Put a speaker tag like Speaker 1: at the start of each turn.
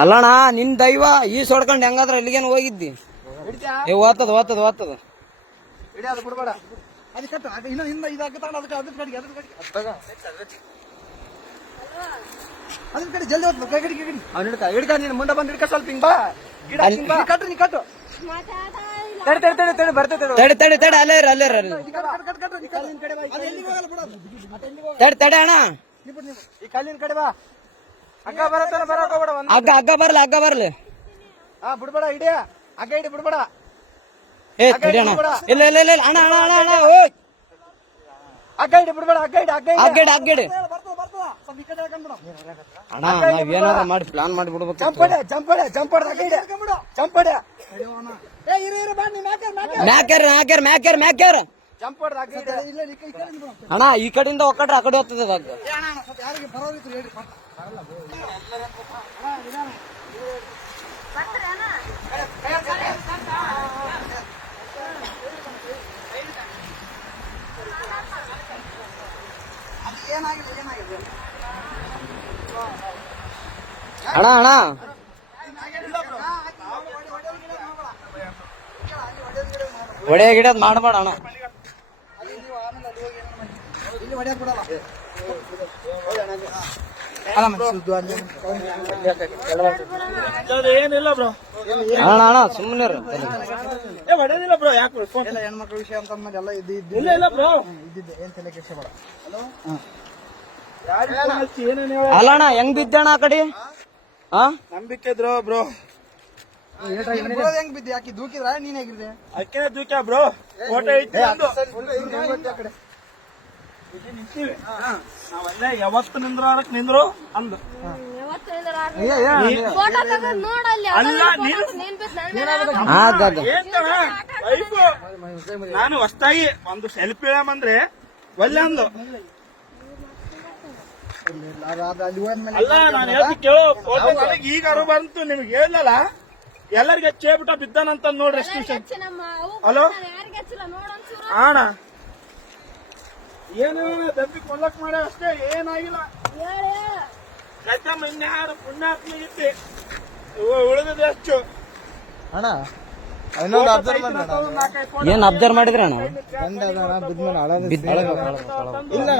Speaker 1: ಅಲ್ಲಣ್ಣ ನಿನ್ ದೈವ ಈ ಸೊಡ್ಕೊಂಡ್ ಹೆಂಗಾದ್ರ ಇಲ್ಲಿಗೇನು ಹೋಗಿದ್ದಿ ಏ ಓದ್ತದ ಓದ್ತದ ಓದ್ತದ ಅಣ್ಣ
Speaker 2: ಈ ಕಲ್ಲಿನ ಕಡೆ ಬಾ ಅಕ್ಕ ಬರತನ ಬರಕ್ ಹೋಗ್ಬೇಡ ಒಂದು
Speaker 1: ಅಗ್ಗ ಹಗ್ಗ ಬರ್ಲಿ ಹಗ್ಗ ಬರ್ಲಿ.
Speaker 2: ಹಾ ಬಿಡ್ಬೇಡ ಹಿಡಿಯ. ಅಕ್ಕ ಹಿಡಿ ಬಿಡ್ಬೇಡ.
Speaker 1: ಏ ಅಣ್ಣ ಇಲ್ಲ ಇಲ್ಲ ಇಲ್ಲ ಇಲ್ಲ. ಅಣ್ಣ ಅಣ್ಣ ಅಣ್ಣ ಅಣ್ಣ ಓಯ್.
Speaker 2: ಅಕ್ಕ ಹಿಡಿ ಬಿಡ್ಬೇಡ ಅಕ್ಕ ಹಿಡಿ ಅಕ್ಕ ಹಿಡಿ. ಈ ಕಡೆ ಹಾಕೊಂಡ್ಬಿಡು
Speaker 1: ಅಣ್ಣ ನಾವ್ ಏನಾದ್ರು ಮಾಡಿ ಪ್ಲಾನ್ ಮಾಡಿ ಬಿಡ್ಬೇಕು
Speaker 2: ಜಂಪ್ ಹೊಡೆ ಜಂಪ್ ಹೊಡೆ ಅಕ್ಕ ಹಿಡಿ. ಜಂಪ್ ಹೊಡೆ ಏ ಇರು ಇರು ಬಾ ನೀ ಮ್ಯಾಕೆ ಮ್ಯಾಕೆ
Speaker 1: ಮ್ಯಾಕ್ಯಾರ ಮ್ಯಾಕ್ಯಾರ ಮ್ಯಾಕ್ಯಾರ ಅಣ್ಣ ಈ ಕಡೆಯಿಂದ ಒಕ್ಕಟ್ರೆ ಆ ಕಡೆ ಹೋಗ್ತದೆ
Speaker 2: ಅಣ್ಣ ಅಣ್ಣ, ಸ್ವಲ್ಪ ಯಾರಿಗೆ ಬರೋರಿದ್ರು ಹೇಳಿ
Speaker 3: ಏನಿಲ್ಲ ಬ್ರೋ.
Speaker 1: ಅಣ್ಣ ಅಣ್ಣ ಸುಮ್ಮನೆ
Speaker 3: ಏ ಹೊಡೆದಿಲ್ಲ ಬ್ರೋ ಯಾಕೆ
Speaker 2: ಎಲ್ಲ ಹೆಣ್ಮಕ್ಳ ವಿಷಯ ಅಂತ ಅಂದ್ಮೇಲೆ ಎಲ್ಲ ಇದು ಇದ್ದು.
Speaker 3: ಇಲ್ಲ ಇಲ್ಲ ಬ್ರೋ.
Speaker 2: ಇದ್ದಿದ್ದೆ ಏನ್ ತಲೆ ಕೆಡಿಸ್ಕೋಬೇಡ
Speaker 3: ಬೇಡ
Speaker 1: ಅಲ್ಲ ಅಣ್ಣ ಹೆಂಗ್ ಬಿದ್ದಣ್ಣ ಆ ಕಡೆ? ಹಾ
Speaker 3: ನಂಬಿಕೆ ಇದ್ರು ಬ್ರೋ.
Speaker 2: ಹೆಂಗ್ ಬಿದ್ದಿ? ಯಾಕೆ ದೂಕಿದ್ರ? ನೀನ್ ಹೇಗಿದ್ದೆ?
Speaker 3: ಅಕ್ಕೇನೆ ದೂಕ್ಯಾ ಬ್ರೋ? ಫೋಟೋ. ಇಲ್ಲಿ ನಿಂತೀವಿ ನಾವಲ್ಲೇ ಯಾವತ್ತು ನಿಂದ್ರು? ಅದಕ್ಕೆ ನಿಂದ್ರು ಅಂದು.
Speaker 4: ಫೋಟೋ ತೆಗೆದು ನೋಡಲ್ಲಿ
Speaker 3: ಅಲ್ಲ ನೀನು ಹೊಸ್ತಾಗಿ ಒಂದು ಸೆಲ್ಫಿ ಹೇಳಂದ್ರೆ ಒಲ್ಲೆ ಅಂದು.
Speaker 2: ಅಲ್ಲಿ
Speaker 3: ನಾನು ಹೇಳ್ತಿ ಕೇಳೋ ಫೋಟೋ ನನಗೆ ಈಗ ಅರು ಬಂತು ನಿಮ್ಗೆ ಹೇಳಲ್ಲ ಎಲ್ಲರಿಗೆ ಹಚ್ಚೇಬಿಟ್ಟ ಬಿದ್ದಾನಂತ ನೋಡ್ರಿ ಎಷ್ಟು ಹಲೋ?
Speaker 4: ನಾನು ಯಾರಿಗೆ ಹಚ್ಚಿಲ್ಲ ನೋಡೊಂಚೂರು
Speaker 3: ಆಣ ಏನು ದಬ್ಬಿ ಕೊಲ್ಲಕ್ ಮಾಡ ಅಷ್ಟೇ ಏನಾಗಿಲ್ಲ.
Speaker 4: ಹೇಳು. ಹೇಳು.
Speaker 3: ಪುಣ್ಯಾತ್ಮ ಮನ್ಯಾರು ಪುಣ್ಯಾತ್ಮಿಗಿತ್ತಿ ಉಳಿದ ಹೆಚ್ಚು
Speaker 2: ಅಣ್ಣ ಇನ್ನೊಂದು ಅಬ್ಸರ್ವ್
Speaker 1: ಏನ್ ಅಬ್ಸರ್ವ್ ಮಾಡಿದ್ರೆ ಅಣ್ಣ?
Speaker 2: ಇಲ್ಲ.